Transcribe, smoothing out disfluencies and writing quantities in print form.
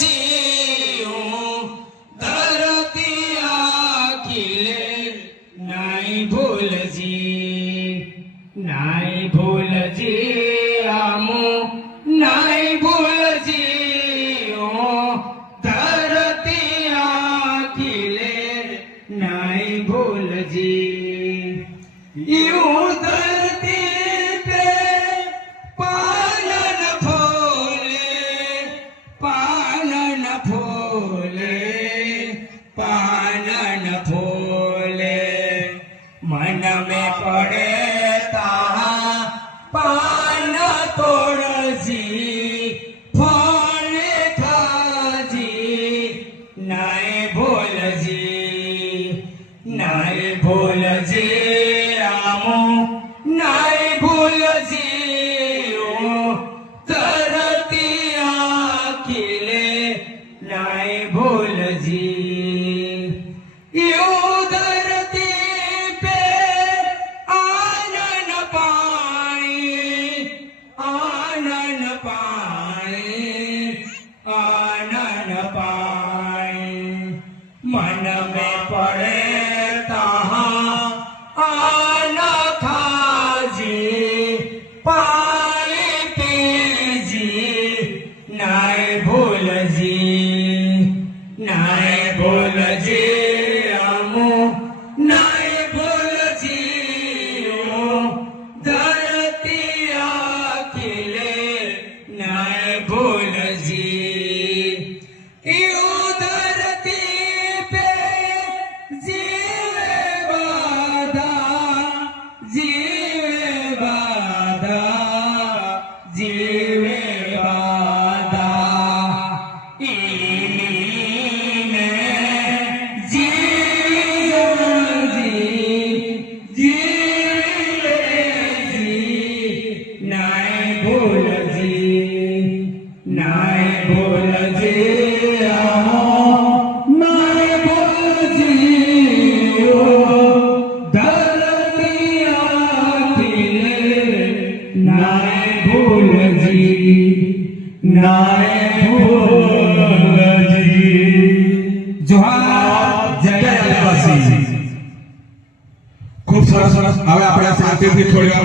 जी धरती आखिले नहीं भूल जी आमो नहीं भूल जी धरती आखिले नहीं भूल जी यूं धरती पे पानन फूले मन में पड़े ता पान तोड़जी फल खाजी नहीं भूल जी आमो नहीं भूल जी धरती आखिले नहीं भूल जी यूं धरती पे आनन पाए मन में पड़े आन खाजी पानी पीजी नहीं भूल जी आमो नहीं भूल जी धरती आखिले नहीं भूल जी यूं धरती पे जीवे बाधा नहीं भूल जी आमो नहीं भूल जी धरती आखिले नहीं भूल जी जोहार जय आदिवासी। खूब सरस। હવે આપણે શાંતિથી થોડી વાર